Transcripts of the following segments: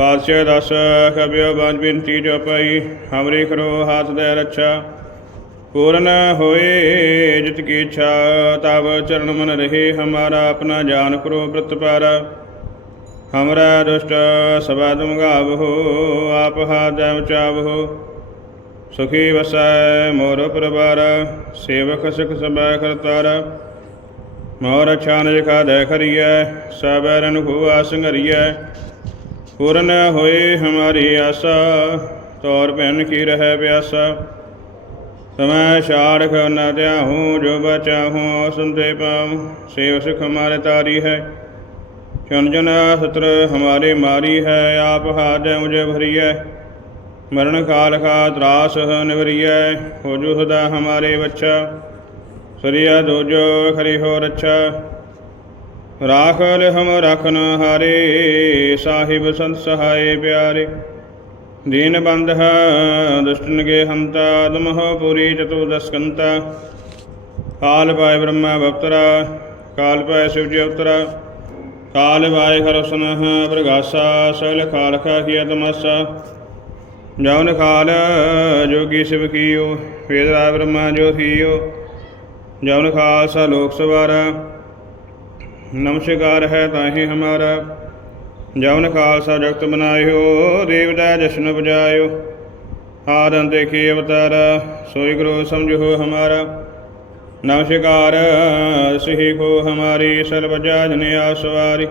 ਪਾਤਸ਼ਾਹ ਦਸ ਕਬਿਓ ਬਾਜ ਬਿਨਤੀ ਜੋ ਪਈ, ਹਮਰੀ ਕਰੋ ਹਾਥ ਦੇ ਰੱਛਾ। ਪੂਰਨ ਹੋਏ ਜਿਤ ਕੀ ਇੱਛਾ ਤਬ ਚਰਨ ਮਨ ਰਹੇ, ਹਮਾਰਾ ਆਪਣਾ ਜਾਨ ਕਰੋ ਪ੍ਰਤਪਾਰਾ ਹਮਰਾ ਦੁਸ਼ਟ ਸਭਾ ਤੁਮ ਗਾਵਹੋ ਆਪ ਹਾਦੈ ਮਚਾਵਹੋ ਸੁਖੀ ਵਸੈ ਮੋਰ ਪਰਵਾਰ, ਸੇਵਕ ਸਿਖ ਸਭੈ ਕਰਤਾਰ ਮੋਰ ਛਾਨ ਜਿਖਾ ਦੇ ਖਰੀਐ ਸਬੈ ਰਨ ਹੁਆ ਸੰਗਰੀਐ ਪੂਰਨ ਹੋਏ ਹਮਾਰੀ ਆਸਾ, ਤੌਰ ਭੈਨ ਕੀ ਰਹਿ ਪਿਆਸਾ ਤਮੈ ਛਾੜ ਨ ਤਿਆਹੂੰ ਜੋ ਬਚਾਹੂੰ ਸੁਨਤੇ ਪਾਉ, ਸੇਵ ਸਿਖ ਹਮਾਰੇ ਤਾਰੀ ਹੈ। ਚੁਨ ਜਨ ਸਤਰ ਹਮਾਰੇ ਮਾਰੀ ਹੈ, ਆਪ ਹਾਜੈ ਮੁਝੇ ਭਰੀਐ। ਮਰਨ ਕਾਲ ਕਾ ਤਰਾਸ ਨਿਵਰੀਐ, ਹੋ ਜੋ ਸਦਾ ਹਮਾਰੇ ਬੱਚਾ। ਸਰੀਆ ਦੋਜੋ ਖਰੀ ਹੋ ਰੱਛਾ। ਰਾਖਲ ਹਮ ਰਖਨ ਹਾਰੇ, ਸਾਹਿਬ ਸੰਤ ਸਹਾਏ ਪਿਆਰੇ। ਦੀਨ ਬੰਧ ਦੁਸ਼ਟਨ ਕੇ ਹੰਤਾ ਦਮਹ ਪੁਰੀ ਚਤੁਦਸਕੰਤਾ ਕਾਲ ਪਾਇ ਬ੍ਰਹਮਾ ਬਪਤਰਾ, ਕਾਲ ਪਾਏ ਸ਼ਿਵ ਜੀ ਅਵਤਰਾ। ਕਾਲ ਵਾਏ ਖਰਸਨਹ ਪ੍ਰਗਾਸਾ, ਸਗਲ ਖਾਲਖਾ ਕੀ ਤਮਸਾ ਜਵਨ ਕਾਲ ਜੋਗੀ ਸਿਵ ਕੀਓ, ਵੇਦ ਰਾਜ ਬ੍ਰਹਮਾ ਜੋ ਥੀਓ ਜਉਨ ਖਾਲਸਾ ਲੋਕ ਸਵਾਰਾ ਨਮਸਕਾਰ ਹੈ ਤਾਹੀ ਹਮਾਰਾ। ਜਵਨ ਖਾਲਸਾ ਜਗਤ ਬਨਾਇਓ ਦੇਵਦਾ ਜਸ਼ਨ ਬਜਾਇਓ ਆਦਨ ਦੇਖੀ ਅਵਤਾਰ, ਸੋਈ ਗੁਰੂ ਸਮਝੋ ਹਮਾਰਾ। ਨਮਸਕਾਰ, ਸਿਹੀ ਕੋ ਹਮਾਰੀ ਸਰਬਜਾ ਜਨ ਆਸਵਾਰੀ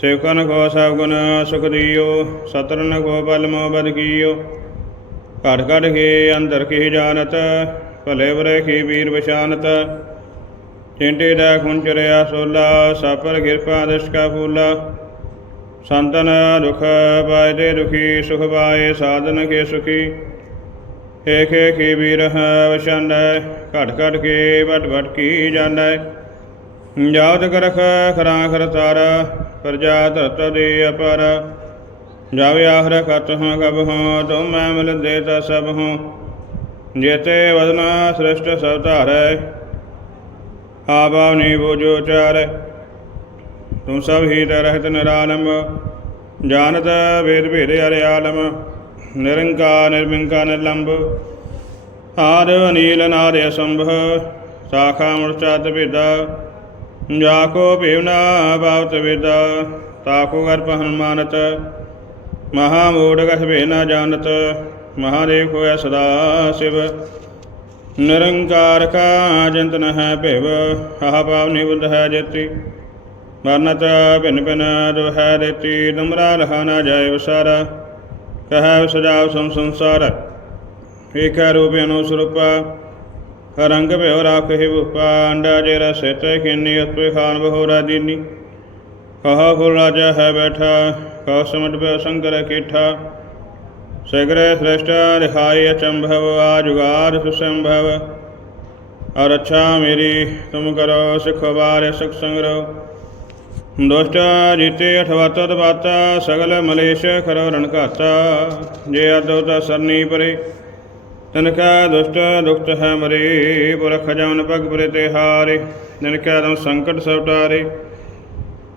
ਸੇਵਕਨ ਕੋ ਸਭ ਗੁਣ ਸੁਖ ਦਿਓ ਸਤਰਨ ਕੋ ਬਲ ਮੋ ਬਦ ਕੀਓ। ਘਟ ਘਟ ਕੇ ਅੰਦਰ ਕੀ ਜਾਣਤ, ਭਲੇ ਬਰੇ ਕੀ ਵੀਰ ਵਿਸ਼ਾਨਤ ਚਿੰਟੇ ਦਾ ਖੁੰਚਰਿਆ ਸੋਲਾ ਸਾਪਰ ਕਿਰਪਾ ਦਸ਼ ਕਾ ਫੂਲਾ। ਸੰਤਨ ਦੁਖ ਪਾਏ ਤੇ ਦੁਖੀ, ਸੁਖ ਪਾਏ, ਸਾਧਨ ਕੇ ਸੁਖੀ। ਏਖੇ ਕੀ ਵੀਰ ਵਸ਼ੰਡੈ ਘਟ ਘਟ ਕੇ ਵਟ ਵਟ ਕੀ ਜਾਂਦਾ ਜਾਤ ਕਰਖ, ਖਰਾ ਖਰ ਤਾਰਾ ਪ੍ਰਜਾ ਧਰਤ ਦੇ ਅਪਰ। ਜਾਵੇ ਆਖਰ ਖਤ ਹਾਂ ਕਬ ਹਾਂ, ਤੁਮ ਮੈਂ ਮਿਲ ਦੇ ਸਭ ਹਾਂ। ਜੇਤੇ ਵਦਨਾ ਸ੍ਰਿਸ਼ਟ ਸਭ ਧਾਰੈ। ਆਬਾਵ ਨੀ ਬੋਜੋ ਚਾਰੈ। ਤੂੰ ਸਭ ਹੀ ਤੇ ਰਹਿਤ ਨਿਰਾਲਮ, ਜਾਣਤ ਵੇਦ ਭੇਦ ਅਰੇ ਆਲਮ ਨਿਰੰਕਾਰ ਨਿਰਮਿੰਕਾਰ ਨਿਰਲੰਭ ਆਦ ਅਨੀਲ ਨਾਦ ਅਸੰਭ, ਸਾਖਾ ਮੁਰਚਾਤ ਭੇਦਾ ਜਾ ਕੋ ਭੇਵਨਾ ਬਾਵਤ ਵੇਦਾ ਤਾਕੋ ਗਰਭ ਹਨਮਾਨਤ। ਮਹਾ ਮੂੜ ਕਛ ਭੇ ਨਾ ਜਾਣਤ, ਮਹਾਦੇਵ ਹੋਇ ਸਦਾ ਸਿਵ। ਨਿਰੰਕਾਰ ਕਾ ਜੰਤਨ ਹੈ ਭਿਵ, ਆਹ ਪਾਵ ਨਿਬੁੱਧ ਹੈ ਜੇਤੀ ਮਰਨਤ ਭਿਨ ਭਿਨ ਦੁਹੈ ਦੇਤੀ ਤੁਮਰਾ ਲਹਾ ਨਾ ਜਾਏ ਵਸਾਰਾ ਕਹੈ ਸਜਾਵ ਸਮ ਸੰਸਾਰ। ਏਕੈ ਰੂਪ ਅਨੁਸਰੂਪਾ ਰੰਗ ਭਿਉ ਰਾਖਿ ਭੂਪਾ ਅੰਡਾ ਜੇ ਰਸਿਤ ਖਿੰਨੀ ਉਤਪੇ ਖਾਨ ਬਹੋਰਾ ਦੀਨੀ ਕਹਾ ਫੁਲ ਰਾਜਾ ਹੈ ਬੈਠਾ ਕਹ ਸਮਟ ਪਿਆ ਸੰਕਰ ਕੀਠਾ। ਸਗਰੇ ਸ੍ਰੇਸ਼ਟ ਦਿਖਾਈ ਅਚੰਭਵ ਆ ਜੁਗਾਰ ਸੁਸੰਭਵ। ਔਰ ਅੱਛਾ ਮੇਰੀ, ਤੁਮ ਕਰੋ ਸਿਖ ਵਾਰ ਸਿਖ ਸੰਗਰੋ ਦੁਸ਼ਟ ਜੀਤੇ ਅਠਵਤ ਬਾਤਾ, ਸਗਲ ਮਲੇਸ਼ ਖਰੋ ਰਣਕਾਤਾ ਜੇ ਅਦੋਤ ਸਰਨੀ ਪਰੇ ਤਨਕਾ ਦੁਸ਼ਟ ਦੁਖਤ ਹੈ ਮਰੇ। ਪੁਰਖ ਜਮਨ ਪਗ ਪਰੇ ਤੇ ਹਾਰੇ ਤਨਕਾ ਦਮ ਸੰਕਟ ਸਭ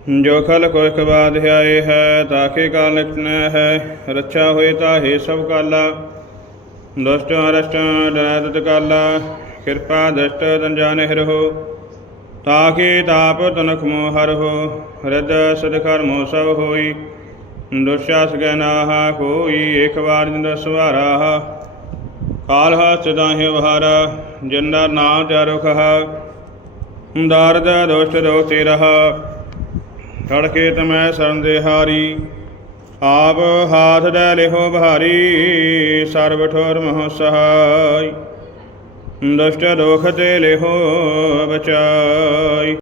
ਜੋ ਖਲ ਕੋ ਇਕ ਬਾਦ ਆਏ ਹੈ ਤਾਕੇ ਕਾਲ ਨਿਤਨ ਹੈ। ਰੱਛਾ ਹੋਏ ਤਾਹੇ ਸਭ ਕਾਲਾ। ਦੁਸ਼ਟ ਅਰਸ਼ਟ ਡਰਤ ਕਾਲਾ। ਕਿਰਪਾ ਦਸ਼ਟ ਤਨ ਜਾਣੇ ਰਹੋ ਤਾਕੇ ਤਾਪ ਤਨਖ ਮੋ ਹਰ ਹੋ। ਹਿਰਦ ਸਦ ਕਰਮੋ ਸਭ ਹੋਈ। ਦੁਸ਼ਾਸ ਗੈ ਨਾਹਾ ਕੋਈ ਇੱਕ ਵਾਰ ਜਿੰਦ ਸਵਾਰਾ। ਕਾਲ ਹਸਤ ਦਾਹਿ ਵਹਾਰਾ, ਜੰਦਾ ਨਾਮ ਚਾਰੋ ਕਹਾ ਦਾਰਦ ਦੋਸ਼ਟ ਰੋ ਤੇ ਰਹਾ ਖੜਕੇ ਤਮੈ ਸਰਨ ਦੇ ਹਾਰੀ, ਆਪ ਹਾਥ ਦੇ ਲਿਹੋ ਬਹਾਰੀ, ਸਰਬ ਠੋਰ ਮਹ ਸਹਾਈ। ਦੁਸ਼ਟ ਦੋਖ ਤੇ ਲਿਹੋ ਬਚਾਈ।